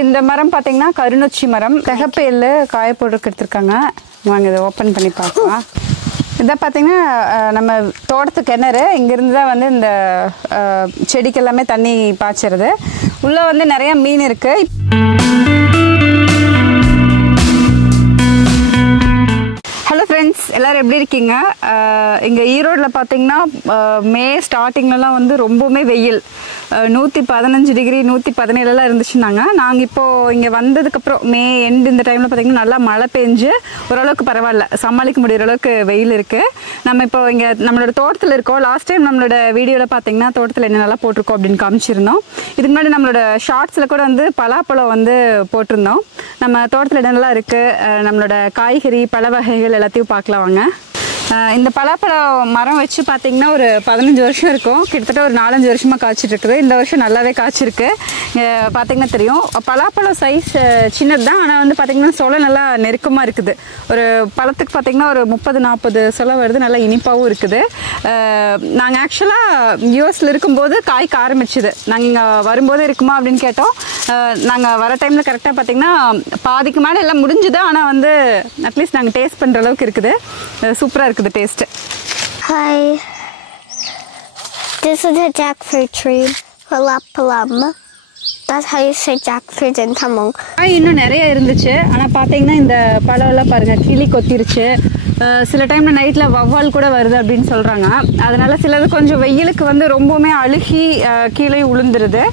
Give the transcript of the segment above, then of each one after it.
இந்த மரம் பாத்தீங்கன்னா கருநொச்சி மரம் தகப்பு எள்ளு காய போட்டு எடுத்துருக்காங்க. வாங்க இதை ஓப்பன் பண்ணி பார்க்கலாம். இதை பார்த்தீங்கன்னா நம்ம தோட்டத்து கிணறு இங்கிருந்து தான் வந்து இந்த செடிக்கு எல்லாமே தண்ணி பாய்ச்சிருது. உள்ளே வந்து நிறைய மீன் இருக்குது. ஹலோ ஃப்ரெண்ட்ஸ், எல்லோரும் எப்படி இருக்கீங்க? இங்கே ஈரோடில் பார்த்தீங்கன்னா மே ஸ்டார்டிங்லலாம் வந்து ரொம்பவுமே வெயில் 115 டிகிரி 117 இருந்துச்சுன்னாங்க. நாங்கள் இப்போது இங்கே வந்ததுக்கப்புறம் மே எண்டு இந்த டைமில் பார்த்திங்கன்னா நல்லா மழை பெஞ்சு ஓரளவுக்கு பரவாயில்ல, சமாளிக்க முடிகிற அளவுக்கு வெயில் இருக்குது. நம்ம இப்போ இங்கே நம்மளோட தோட்டத்தில் இருக்கோம். லாஸ்ட் டைம் நம்மளோட வீடியோவில் பார்த்திங்கன்னா தோட்டத்தில் என்ன நல்லா போட்டிருக்கோம் அப்படின்னு காமிச்சிருந்தோம். இதுக்கு முன்னாடி நம்மளோட ஷார்ட்ஸில் கூட வந்து பலாப்பழம் வந்து போட்டிருந்தோம். நம்ம தோட்டத்தில் என்னெல்லாம் இருக்குது, நம்மளோட காய்கறி பழ வகைகள் எல்லாத்தையும் பார்க்கலாம் வாங்க. இந்த பலாப்பழம் மரம் வச்சு பார்த்தீங்கன்னா ஒரு 15 வருஷம் இருக்கும். கிட்டத்தட்ட ஒரு 4-5 வருஷமாக காய்ச்சிட்டு இருக்குது. இந்த வருஷம் நல்லாவே காய்ச்சிருக்கு. பார்த்தீங்கன்னா தெரியும், பலாப்பழம் சைஸ் சின்னது தான், ஆனால் வந்து பார்த்திங்கன்னா சொலை நல்லா நெருக்கமாக இருக்குது. ஒரு பழத்துக்கு பார்த்திங்கன்னா ஒரு 30-40 சொலை வருது. நல்லா இனிப்பாகவும் இருக்குது. நாங்கள் ஆக்சுவலாக யூஎஸில் இருக்கும்போது காய்க்க ஆரம்பிச்சுது. நாங்கள் இங்கே வரும்போது இருக்குமா அப்படின்னு கேட்டோம். நாங்கள் வர டைமில் கரெக்டாக பார்த்திங்கன்னா பாதிக்கு மேலே எல்லாம் முடிஞ்சுது. ஆனால் வந்து அட்லீஸ்ட் நாங்கள் டேஸ்ட் பண்ணுற அளவுக்கு இருக்குது. சூப்பராக இருக்குது taste. Hi, this is a jackfruit tree. Palapalam. That's how you say jackfruit in Tamil. இன்னும் நிறைய இருந்துச்சு. ஆனால் பார்த்தீங்கன்னா இந்த பழம்லாம் பாருங்கள், கிளி கொத்திருச்சு. சில டைமில் நைட்டில் வவ்வால் கூட வருது அப்படின்னு சொல்கிறாங்க. அதனால் சிலது கொஞ்சம் வெயிலுக்கு வந்து ரொம்பவுமே அழுகி கீழே உளுந்துருது.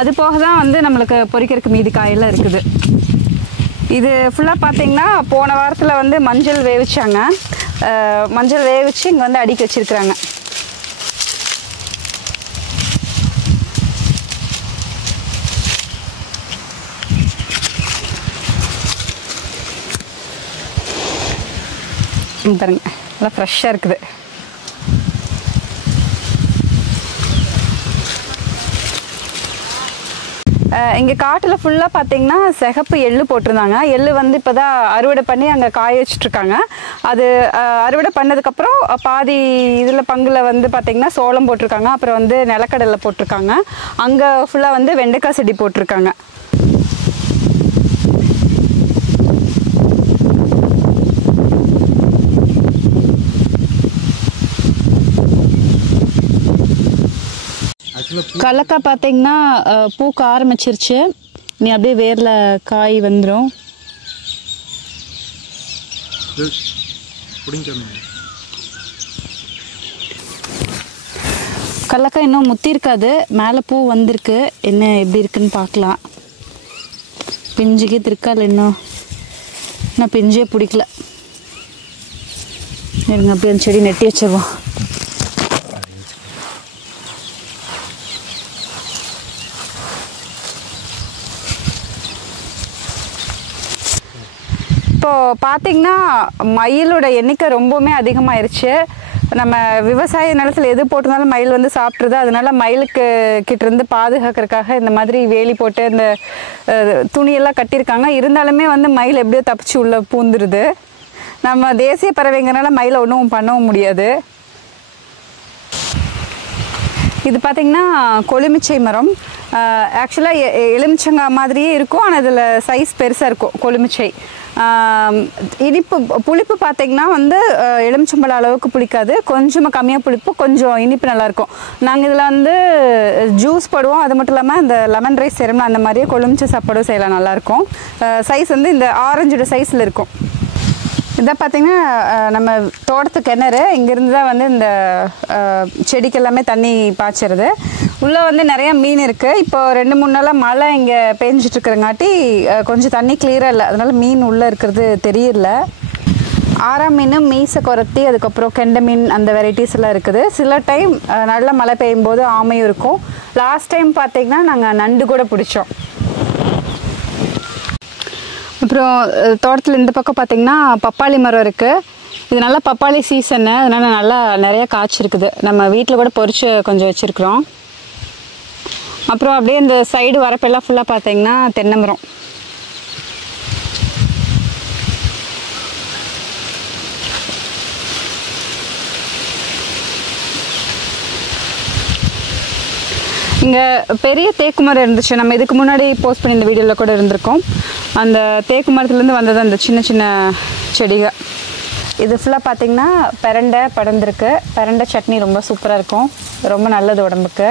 அது போக தான் வந்து நம்மளுக்கு பொரிக்கிறதுக்கு மீதி காயெல்லாம் இருக்குது. இது ஃபுல்லாக பார்த்தீங்கன்னா போன வாரத்தில் வந்து மஞ்சள் வேவிச்சாங்க. மஞ்சள் வேவிச்சு இங்கே வந்து அடுக்கி வச்சிருக்கிறாங்க. பாருங்க, நல்லா ஃப்ரெஷ்ஷாக இருக்குது. இங்கே காட்டில் ஃபுல்லாக பார்த்தீங்கன்னா சிகப்பு எள்ளு போட்டிருந்தாங்க. எள்ளு வந்து இப்போ தான் அறுவடை பண்ணி அங்கே காய வச்சுட்ருக்காங்க. அது அறுவடை பண்ணதுக்கப்புறம் பாதி இதில் பங்கில் வந்து பார்த்திங்கன்னா சோளம் போட்டிருக்காங்க. அப்புறம் வந்து நிலக்கடலை போட்டிருக்காங்க. அங்கே ஃபுல்லாக வந்து வெண்டைக்காய் செடி போட்டிருக்காங்க. கடலக்காய் பார்த்தீங்கன்னா பூக்க ஆரம்பிச்சிருச்சு. நீ அப்படியே வேரில் காய் வந்துடும். கடலக்காய் இன்னும் முத்தி இருக்காது, மேலே பூ வந்திருக்கு. என்ன எப்படி இருக்குன்னு பார்க்கலாம். பிஞ்சுக்கே திருக்கால் இன்னும் பிஞ்சே பிடிக்கல. இருங்க, அப்படியே அந்த செடி நெட்டி வச்சிருவோம். இப்போது பார்த்திங்கன்னா மயிலோட எண்ணிக்கை ரொம்பவுமே அதிகமாகிருச்சு. நம்ம விவசாய நிலத்தில் எது போட்டிருந்தாலும் மயில் வந்து சாப்பிட்ருது. அதனால மயிலுக்கு கிட்டேருந்து பாதுகாக்கிறதுக்காக இந்த மாதிரி வேலி போட்டு இந்த துணியெல்லாம் கட்டியிருக்காங்க. இருந்தாலுமே வந்து மயில் எப்படியோ தப்பிச்சு உள்ளே பூந்துருது. நம்ம தேசிய பறவைங்கிறனால மயிலை ஒன்றும் பண்ணவும் முடியாது. இது பார்த்திங்கன்னா கொழுமிச்சை மரம். ஆக்சுவலாக எலுமிச்சங்காய் மாதிரியே இருக்கும், ஆனால் இதில் சைஸ் பெருசாக இருக்கும் கொழுமிச்சை. புளிப்பு பார்த்திங்கன்னா வந்து எலுமிச்சம்பழம் அளவுக்கு புளிக்காது, கொஞ்சமாக கம்மியாக புளிப்பு, கொஞ்சம் இனிப்பு நல்லாயிருக்கும். நாங்கள் இதில் வந்து ஜூஸ் போடுவோம். அது மட்டும் இல்லாமல் இந்த லெமன் ரைஸ் செய்கிறோம்னா அந்த மாதிரியே கொழுமிச்சை சாப்பாடும் செய்யலாம், நல்லாயிருக்கும். சைஸ் வந்து இந்த ஆரஞ்சோட சைஸில் இருக்கும். இதை பார்த்திங்கன்னா நம்ம தோட்டத்து கிணறு இங்கேருந்து தான் வந்து இந்த செடிக்கு எல்லாமே தண்ணி பாய்ச்சிருது. உள்ளே வந்து நிறையா மீன் இருக்குது. இப்போ 2-3 நாளாக மழை இங்கே பெஞ்சிட்ருக்கிறங்காட்டி கொஞ்சம் தண்ணி கிளியராக இல்லை. அதனால் மீன் உள்ளே இருக்கிறது தெரியல. ஆரா மீன், மீசை குரத்தி, அதுக்கப்புறம் கெண்டை மீன், அந்த வெரைட்டிஸ் எல்லாம் இருக்குது. சில டைம் நல்ல மழை பெய்யும் போது ஆமையும் இருக்கும். லாஸ்ட் டைம் பார்த்திங்கன்னா நாங்கள் நண்டு கூட பிடிச்சோம். அப்புறம் தோட்டத்தில் இந்த பக்கம் பார்த்திங்கன்னா பப்பாளி மரம் இருக்குது. இது நல்லா பப்பாளி சீசனு, அதனால் நல்லா நிறையா காய்ச்சிருக்குது. நம்ம வீட்டில் கூட பொறிச்சு கொஞ்சம் வச்சுருக்குறோம். அப்புறம் அப்படியே இந்த சைடு வரப்பெல்லாம் ஃபுல்லாக பார்த்திங்கன்னா தென்னை மரம். இங்கே பெரிய தேக்கு மரம் இருந்துச்சு, நம்ம இதுக்கு முன்னாடி போஸ்ட் பண்ணி இந்த வீடியோவில் கூட இருந்திருக்கோம். அந்த தேக்கு மரத்துலேருந்து வந்தது அந்த சின்ன சின்ன செடிகள். இது ஃபுல்லாக பார்த்திங்கன்னா பிரண்டை படர்ந்துருக்கு. பிரண்டை சட்னி ரொம்ப சூப்பராக இருக்கும், ரொம்ப நல்லது உடம்புக்கு.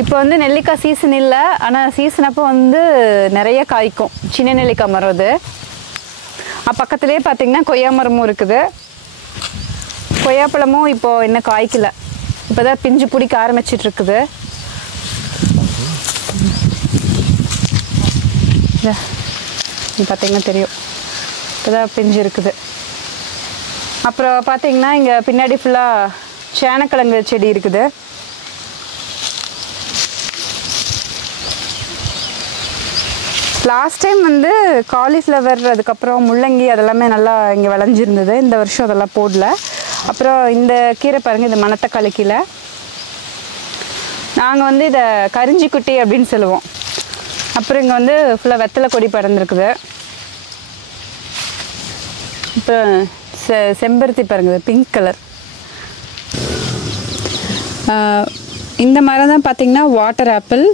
இப்போ வந்து நெல்லிக்காய் சீசன் இல்லை, ஆனால் சீசன் அப்போ வந்து நிறைய காய்க்கும் சின்ன நெல்லிக்காய் மரம். அது பக்கத்துலேயே பார்த்திங்கன்னா கொய்யா மரமும் இருக்குது. கொய்யாப்பழமும் இப்போது இன்னும் காய்க்கல, இப்போ தான் பிஞ்சு பிடிக்க ஆரம்பிச்சிட்ருக்குது. பார்த்திங்கன்னா தெரியும், இப்போ தான் பிஞ்சு இருக்குது. அப்புறம் பார்த்திங்கன்னா இங்கே பின்னாடி ஃபுல்லாக சேனக்கிழங்கு செடி இருக்குது. லாஸ்ட் டைம் வந்து காலிஃப்ளவர் அதுக்கப்புறம் முள்ளங்கி அதெல்லாமே நல்லா இங்கே விளைஞ்சிருந்தது. இந்த வருஷம் அதெல்லாம் போடல. அப்புறம் இந்த கீரை பாருங்கள், இந்த மணத்தக்காளி கீரை. நாங்கள் வந்து இதை கரிஞ்சி குட்டி அப்படின்னு சொல்லுவோம். அப்புறம் இங்கே வந்து ஃபுல்லாக வெத்தலை கொடி படர்ந்துருக்குது. அப்புறம் செம்பருத்தி பாருங்கள், பிங்க் கலர். இந்த மரம் தான் பார்த்திங்கன்னா வாட்டர் ஆப்பிள்.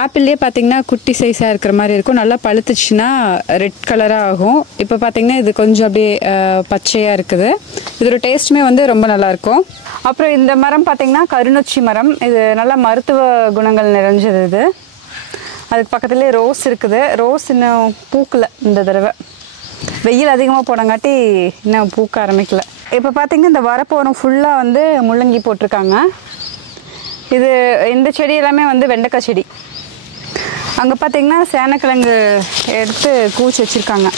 ஆப்பிள்லேயே பார்த்திங்கன்னா குட்டி சைஸாக இருக்கிற மாதிரி இருக்கும். நல்லா பழுத்துச்சுன்னா ரெட் கலராக ஆகும். இப்போ பார்த்திங்கன்னா இது கொஞ்சம் அப்படியே பச்சையாக இருக்குது. இதோட டேஸ்ட்டுமே வந்து ரொம்ப நல்லாயிருக்கும். அப்புறம் இந்த மரம் பார்த்திங்கன்னா கருநொச்சி மரம். இது நல்லா மருத்துவ குணங்கள் நிறைஞ்சது. இது அதுக்கு பக்கத்துலேயே ரோஸ் இருக்குது. ரோஸ் இன்னும் பூக்கலை, இந்த தடவை வெயில் அதிகமாக போனங்காட்டி இன்னும் பூக்க ஆரம்பிக்கல. இப்போ பார்த்திங்கன்னா இந்த வரப்போரம் ஃபுல்லாக வந்து முள்ளங்கி போட்டிருக்காங்க. இது இந்த செடி எல்லாமே வந்து வெண்டைக்காய் செடி. அங்கே பார்த்திங்கன்னா சேனக்கிழங்கு எடுத்து கூச்சி வச்சுருக்காங்க.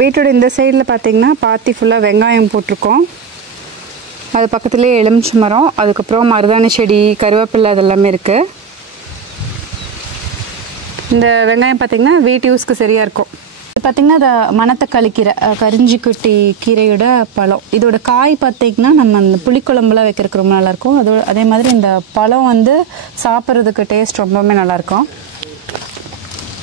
வீட்டோட இந்த சைடில் பார்த்திங்கன்னா பாத்தி ஃபுல்லாக வெங்காயம் போட்டிருக்கோம். அது பக்கத்துலேயே எலுமிச்சை மரம், அதுக்கப்புறம் மருதாணி செடி, கருவேப்பிலை அதெல்லாமே இருக்குது. இந்த வெங்காயம் பார்த்திங்கன்னா வீட்டு யூஸ்க்கு சரியாக இருக்கும். இது பார்த்திங்கன்னா அது மணத்தக்காளி கீரை, கரிஞ்சி குட்டி கீரையோட பழம். இதோட காய் பார்த்திங்கன்னா நம்ம அந்த புளிக்குழம்புலாம் வைக்கிறதுக்கு ரொம்ப நல்லாயிருக்கும். அதே மாதிரி இந்த பழம் வந்து சாப்பிட்றதுக்கு டேஸ்ட் ரொம்பவுமே நல்லாயிருக்கும்.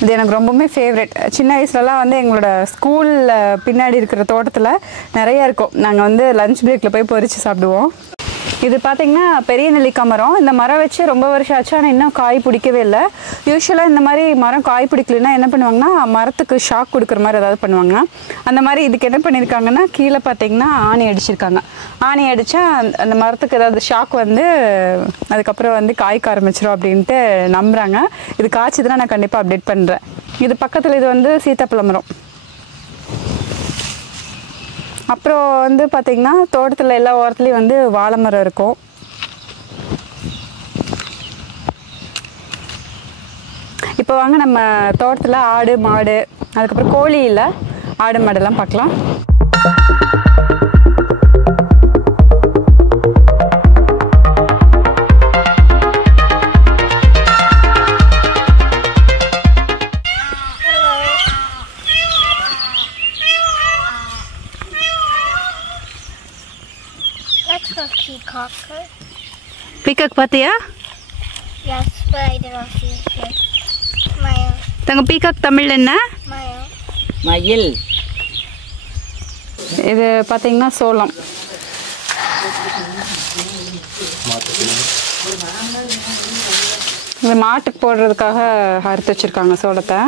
இது எனக்கு ரொம்பவுமே ஃபேவரெட். சின்ன வயசுலலாம் வந்து எங்களோட ஸ்கூலில் பின்னாடி இருக்கிற தோட்டத்தில் நிறையா இருக்கும். நாங்கள் வந்து லஞ்ச் பிரேக்கில் போய் பொறிச்சு சாப்பிடுவோம். இது பார்த்திங்கன்னா பெரிய நெல்லிக்காய் மரம். இந்த மரம் வச்சு ரொம்ப வருஷம் ஆச்சு, ஆனால் இன்னும் காய் பிடிக்கவே இல்லை. யூஸ்வலாக இந்த மாதிரி மரம் காய் பிடிக்கலன்னா என்ன பண்ணுவாங்கன்னா மரத்துக்கு ஷாக் கொடுக்குற மாதிரி ஏதாவது பண்ணுவாங்க. அந்த மாதிரி இதுக்கு என்ன பண்ணியிருக்காங்கன்னா கீழே பார்த்திங்கன்னா ஆணி அடிச்சிருக்காங்க. ஆணி அடித்தா அந்த மரத்துக்கு ஏதாவது ஷாக் வந்து அதுக்கப்புறம் வந்து காய்க்க ஆரம்பிச்சிடும் அப்படின்ட்டு நம்புகிறாங்க. இது காய்ச்சதுன்னா நான் கண்டிப்பாக அப்டேட் பண்ணுறேன். இது பக்கத்தில் இது வந்து சீத்தாப்பழ மரம். அப்புறம் வந்து பார்த்திங்கன்னா தோட்டத்தில் எல்லா ஓரத்துலேயும் வந்து வாழை மரம் இருக்கும். இப்போ வாங்க நம்ம தோட்டத்தில் ஆடு மாடு அதுக்கப்புறம் கோழி இல்லை ஆடு மாடெல்லாம் பார்க்கலாம். பீகாக் பார்த்தியா? Yes, but I did not see it here. Maya. தங்க பீகாக் தமிழ் என்ன? Maya. மயில். இது பார்த்தீங்கன்னா சோளம். இது மாட்டுக்கு போடுறதுக்காக அறுத்து வச்சிருக்காங்க சோளத்தை.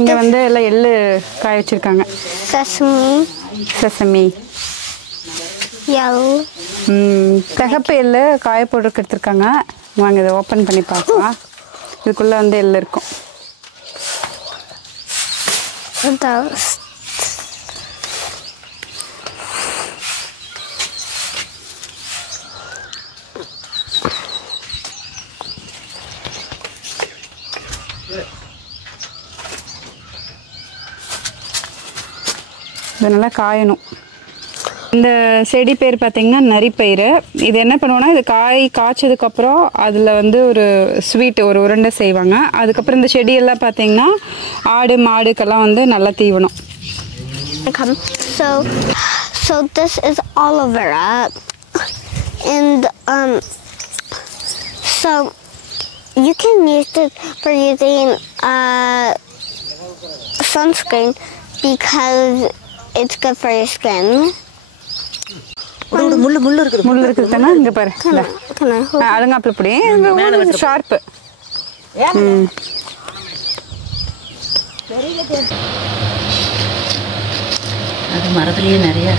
இங்க வந்து எல்லாம் எள்ளு காய வச்சிருக்காங்க. Sesame Yellow. தகப்பு எள்ளு காய போடுறதுக்கு எடுத்துருக்காங்க. வாங்க இதை ஓப்பன் பண்ணி பார்க்கலாம். இதுக்குள்ள வந்து எள்ளு இருக்கும். இது நல்லா காயணும். இந்த செடி பேர் பார்த்தீங்கன்னா நரிப்பயிறு. இது என்ன பண்ணுவோன்னா இது காய்ச்சதுக்கப்புறம் அதில் வந்து ஒரு ஸ்வீட் ஒரு உருண்டை செய்வாங்க. அதுக்கப்புறம் இந்த செடியெல்லாம் பார்த்தீங்கன்னா ஆடு மாடுக்கெல்லாம் வந்து நல்லா தீவனம். So this is aloe vera, and So you can use it for using sunscreen because it's good for your skin. முள்ளு இருக்குது. முள் இருக்குது தானே இங்கே பாரு. Can I hold? அழுங்காப்பில் பிடி ஷார்ப்பு. அது மரத்துலேயே நிறைய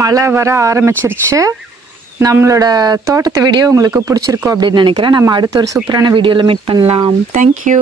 மழை வர ஆரம்பிச்சிருச்சு. நம்மளோட தோட்டத்து வீடியோ உங்களுக்கு பிடிச்சிருக்கோம் அப்படின்னு நினைக்கிறேன். நம்ம அடுத்த ஒரு சூப்பரான வீடியோவில் மீட் பண்ணலாம். தேங்க்யூ.